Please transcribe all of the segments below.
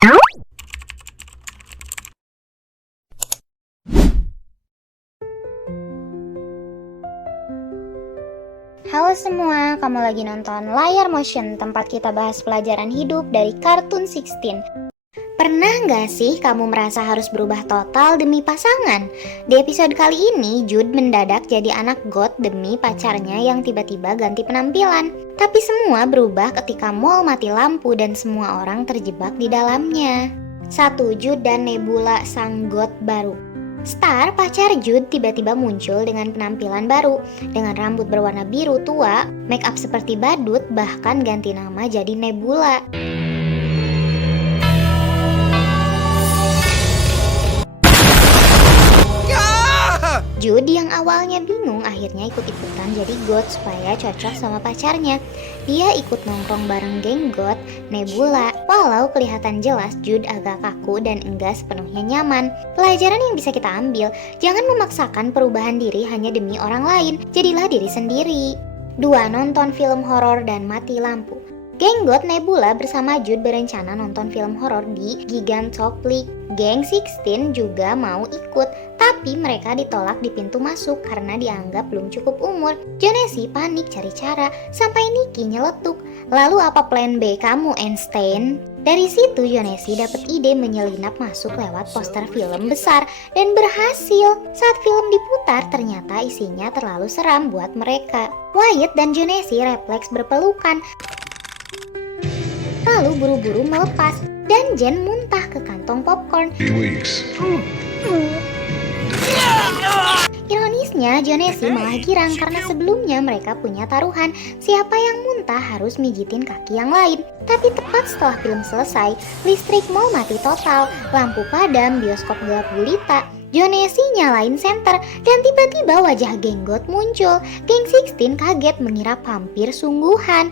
Halo semua, kamu lagi nonton Layar Motion, tempat kita bahas pelajaran hidup dari Kartun 16. Pernah nggak sih kamu merasa harus berubah total demi pasangan? Di episode kali ini, Jude mendadak jadi anak got demi pacarnya yang tiba-tiba ganti penampilan. Tapi semua berubah ketika mall mati lampu dan semua orang terjebak di dalamnya. 1. Jude dan Nebula sang got baru. Star, pacar Jude, tiba-tiba muncul dengan penampilan baru. Dengan rambut berwarna biru tua, make up seperti badut, bahkan ganti nama jadi Nebula. Jude yang awalnya bingung akhirnya ikut-ikutan jadi got supaya cocok sama pacarnya. Dia ikut nongkrong bareng geng got Nebula. Walau kelihatan jelas Jude agak kaku dan enggak sepenuhnya nyaman. Pelajaran yang bisa kita ambil, jangan memaksakan perubahan diri hanya demi orang lain. Jadilah diri sendiri. 2. Nonton film horor dan mati lampu. Geng got Nebula bersama Jude berencana nonton film horor di Gigantoplik. Geng 16 juga mau ikut, tapi mereka ditolak di pintu masuk karena dianggap belum cukup umur. Jonesy panik cari cara, sampai Nikki nyeletuk. Lalu apa plan B kamu, Einstein? Dari situ Jonesy dapat ide menyelinap masuk lewat poster film besar dan berhasil. Saat film diputar ternyata isinya terlalu seram buat mereka. Wyatt dan Jonesy refleks berpelukan, lalu buru-buru melepas, dan Jen muntah ke kantong popcorn. Ironisnya, Jonesy malah girang karena sebelumnya mereka punya taruhan siapa yang muntah harus mijitin kaki yang lain. Tapi tepat setelah film selesai, listrik mall mati total, lampu padam, bioskop gelap gulita. Jonesy nyalain senter dan tiba-tiba wajah geng got muncul. Geng 16 kaget mengira vampir sungguhan.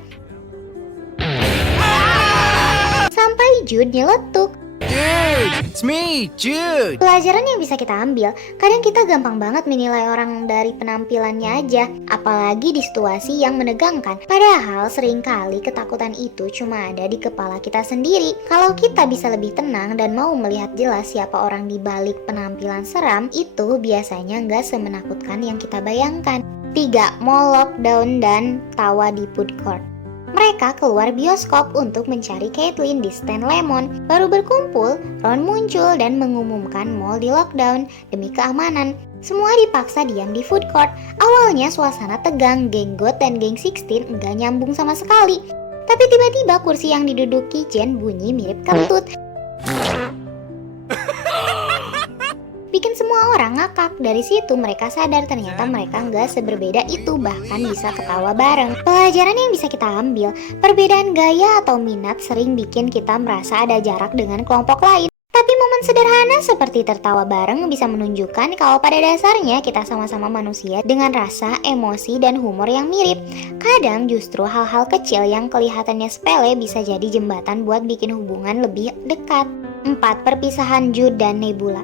Sampai Jude nyeletuk. Dude, it's me, Jude. Pelajaran yang bisa kita ambil, kadang kita gampang banget menilai orang dari penampilannya aja, apalagi di situasi yang menegangkan. Padahal seringkali ketakutan itu cuma ada di kepala kita sendiri. Kalau kita bisa lebih tenang dan mau melihat jelas siapa orang di balik penampilan seram, itu biasanya nggak semenakutkan yang kita bayangkan. 3. Mall lockdown dan tawa di food court. Mereka keluar bioskop untuk mencari Caitlin di stand lemon. Baru berkumpul, Ron muncul dan mengumumkan mall di lockdown demi keamanan. Semua dipaksa diam di food court. Awalnya suasana tegang, geng got dan geng 16 enggak nyambung sama sekali. Tapi tiba-tiba kursi yang diduduki Jen bunyi mirip kentut. Bikin semua orang ngakak. Dari situ mereka sadar ternyata mereka nggak seberbeda itu, bahkan bisa ketawa bareng. Pelajaran yang bisa kita ambil, perbedaan gaya atau minat sering bikin kita merasa ada jarak dengan kelompok lain. Tapi momen sederhana seperti tertawa bareng bisa menunjukkan kalau pada dasarnya kita sama-sama manusia dengan rasa, emosi, dan humor yang mirip. Kadang justru hal-hal kecil yang kelihatannya sepele bisa jadi jembatan buat bikin hubungan lebih dekat. 4. Perpisahan Jude dan Nebula.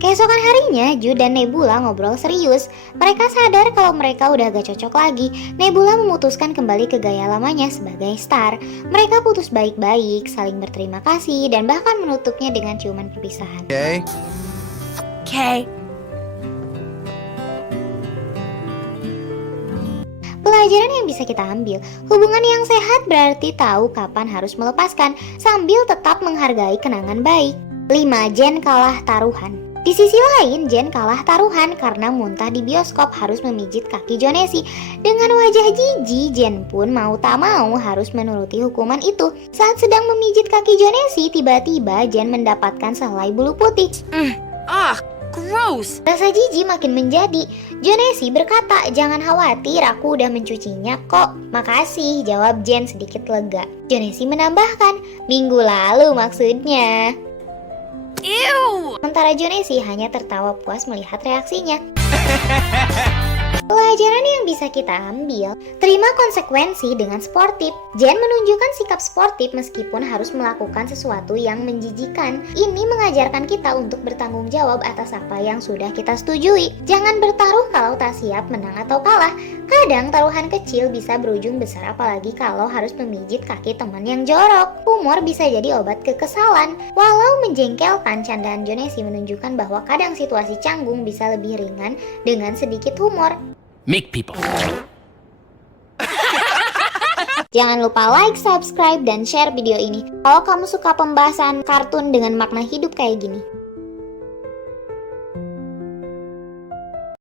Keesokan harinya, Jude dan Nebula ngobrol serius. Mereka sadar kalau mereka udah gak cocok lagi. Nebula memutuskan kembali ke gaya lamanya sebagai Star. Mereka putus baik-baik, saling berterima kasih, dan bahkan menutupnya dengan ciuman perpisahan. Okay. Pelajaran yang bisa kita ambil, hubungan yang sehat berarti tahu kapan harus melepaskan, sambil tetap menghargai kenangan baik. 5. Jen kalah taruhan. Di sisi lain, Jen kalah taruhan karena muntah di bioskop harus memijit kaki Jonesy. Dengan wajah jijik, Jen pun mau tak mau harus menuruti hukuman itu. Saat sedang memijit kaki Jonesy, tiba-tiba Jen mendapatkan sehelai bulu putih. Gross. Rasa jijik makin menjadi. Jonesy berkata, "Jangan khawatir, aku udah mencucinya kok." "Makasih," jawab Jen sedikit lega. Jonesy menambahkan, "Minggu lalu maksudnya." Ew. Sementara Jonesy hanya tertawa puas melihat reaksinya. Pelajaran yang bisa kita ambil, terima konsekuensi dengan sportif. Jen menunjukkan sikap sportif meskipun harus melakukan sesuatu yang menjijikan. Ini mengajarkan kita untuk bertanggung jawab atas apa yang sudah kita setujui. Jangan bertaruh kalau tak siap menang atau kalah. Kadang taruhan kecil bisa berujung besar, apalagi kalau harus memijit kaki teman yang jorok. Humor bisa jadi obat kekesalan. Walau menjengkelkan, candaan Jonesi menunjukkan bahwa kadang situasi canggung bisa lebih ringan dengan sedikit humor. Make people. Jangan lupa like, subscribe, dan share video ini kalau kamu suka pembahasan kartun dengan makna hidup kayak gini.